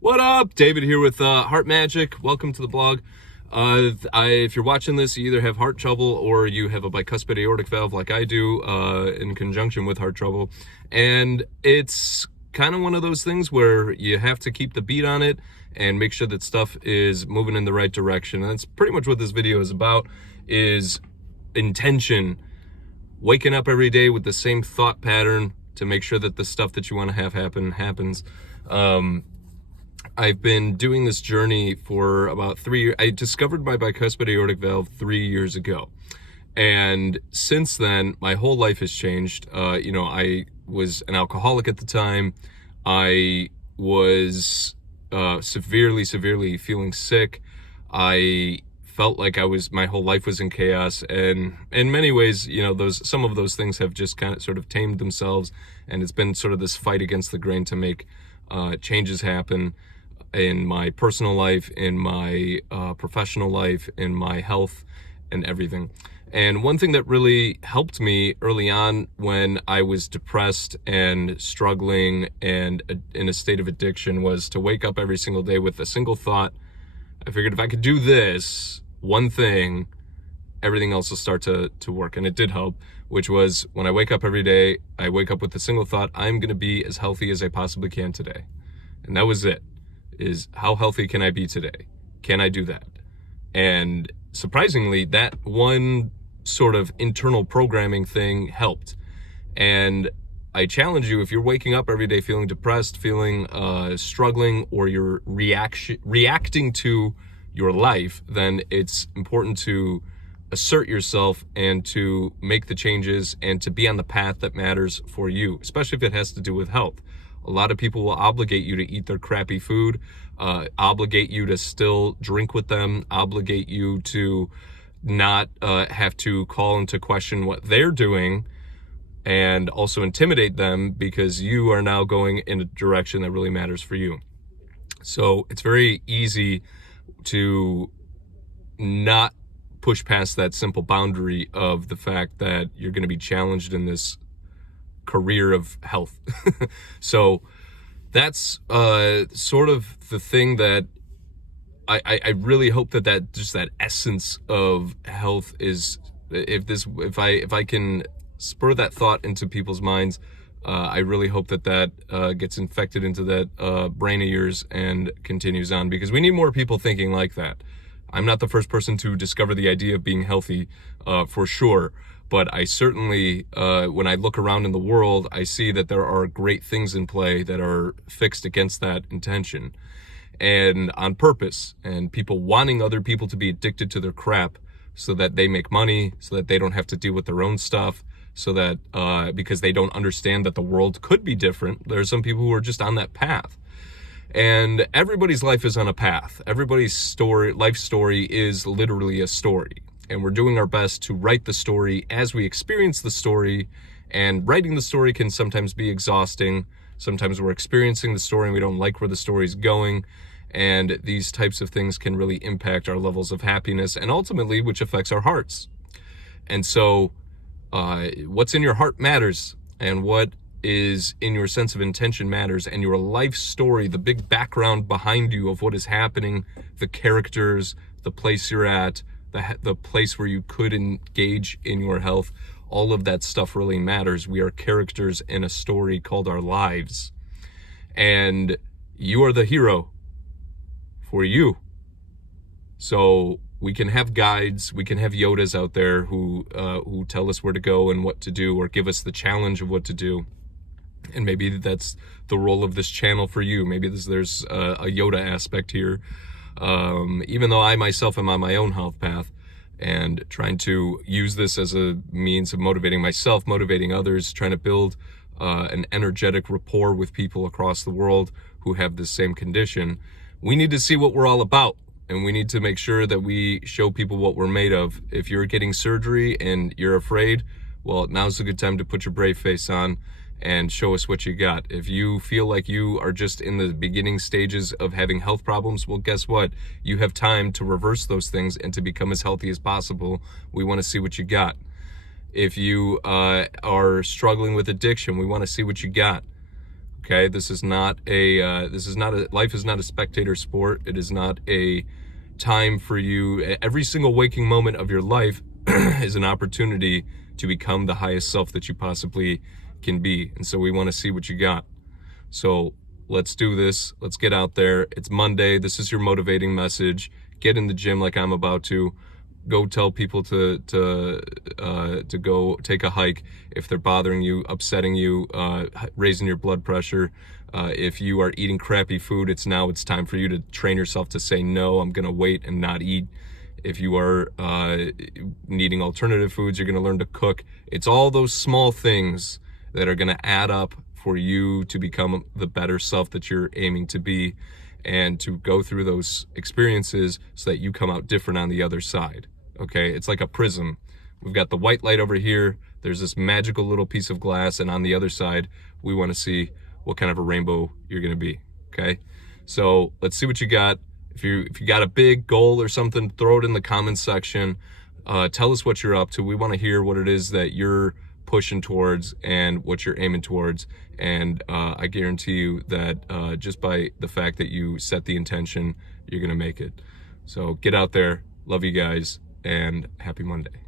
What up? David here with Heart Magic. Welcome to the blog. If you're watching this, you either have heart trouble or you have a bicuspid aortic valve like I do in conjunction with heart trouble. And it's kind of one of those things where you have to keep the beat on it and make sure that stuff is moving in the right direction. And that's pretty much what this video is about, is intention. Waking up every day with the same thought pattern to make sure that the stuff that you want to have happen happens. I've been doing this journey for about 3 years. I discovered my bicuspid aortic valve 3 years ago. And since then, my whole life has changed. I was an alcoholic at the time. I was severely feeling sick. I felt like my whole life was in chaos. And in many ways, some of those things have just kind of sort of tamed themselves. And it's been sort of this fight against the grain to make changes happen in my personal life, in my professional life, in my health and everything. And one thing that really helped me early on when I was depressed and struggling and in a state of addiction was to wake up every single day with a single thought. I figured if I could do this one thing, everything else will start to work. And it did help, which was when I wake up every day, I wake up with a single thought: I'm going to be as healthy as I possibly can today. And that was it. Is how healthy can I be today? Can I do that? And surprisingly, that one sort of internal programming thing helped. And I challenge you, if you're waking up every day feeling depressed, feeling struggling, or you're reacting to your life, then it's important to assert yourself and to make the changes and to be on the path that matters for you, especially if it has to do with health. A lot of people will obligate you to eat their crappy food, obligate you to still drink with them, obligate you to not have to call into question what they're doing, and also intimidate them because you are now going in a direction that really matters for you. So it's very easy to not push past that simple boundary of the fact that you're going to be challenged in this career of health. So that's sort of the thing that I really hope that just that essence of health is, if I can spur that thought into people's minds, I really hope that gets infected into that brain of yours and continues on, because we need more people thinking like that. I'm not the first person to discover the idea of being healthy, for sure. But I certainly, when I look around in the world, I see that there are great things in play that are fixed against that intention and on purpose, and people wanting other people to be addicted to their crap so that they make money, so that they don't have to deal with their own stuff, so that because they don't understand that the world could be different. There are some people who are just on that path. And everybody's life is on a path. Everybody's life story is literally a story. And we're doing our best to write the story as we experience the story. And writing the story can sometimes be exhausting. Sometimes we're experiencing the story and we don't like where the story's going. And these types of things can really impact our levels of happiness, and ultimately, which affects our hearts. And so what's in your heart matters, and what is in your sense of intention matters, and your life story, the big background behind you of what is happening, the characters, the place you're at, the place where you could engage in your health, all of that stuff really matters. We are characters in a story called our lives, and you are the hero for you. So we can have guides, we can have Yodas out there who tell us where to go and what to do, or give us the challenge of what to do. And maybe that's the role of this channel for you. Maybe there's a Yoda aspect here. Even though I myself am on my own health path and trying to use this as a means of motivating myself, motivating others, trying to build an energetic rapport with people across the world who have this same condition, we need to see what we're all about. And we need to make sure that we show people what we're made of. If you're getting surgery and you're afraid, well, now's a good time to put your brave face on and show us what you got. If you feel like you are just in the beginning stages of having health problems, well, guess what? You have time to reverse those things and to become as healthy as possible. We want to see what you got. If you are struggling with addiction, we want to see what you got. Okay, this is not a life is not a spectator sport. It is not a time for you. Every single waking moment of your life is an opportunity to become the highest self that you possibly can be. And so we want to see what you got. So let's do this. Let's get out there. It's Monday. This is your motivating message. Get in the gym like I'm about to. Go tell people to go take a hike if they're bothering you, upsetting you, raising your blood pressure. If you are eating crappy food, it's time for you to train yourself to say no. I'm gonna wait and not eat. If you are needing alternative foods, you're gonna learn to cook. It's all those small things that are gonna add up for you to become the better self that you're aiming to be, and to go through those experiences so that you come out different on the other side. Okay, it's like a prism. We've got the white light over here. There's this magical little piece of glass, and on the other side, we want to see what kind of a rainbow you're going to be. Okay, so let's see what you got. If you got a big goal or something, throw it in the comments section. Tell us what you're up to. We want to hear what it is that you're pushing towards and what you're aiming towards. And I guarantee you that just by the fact that you set the intention, you're going to make it. So get out there. Love you guys, and happy Monday.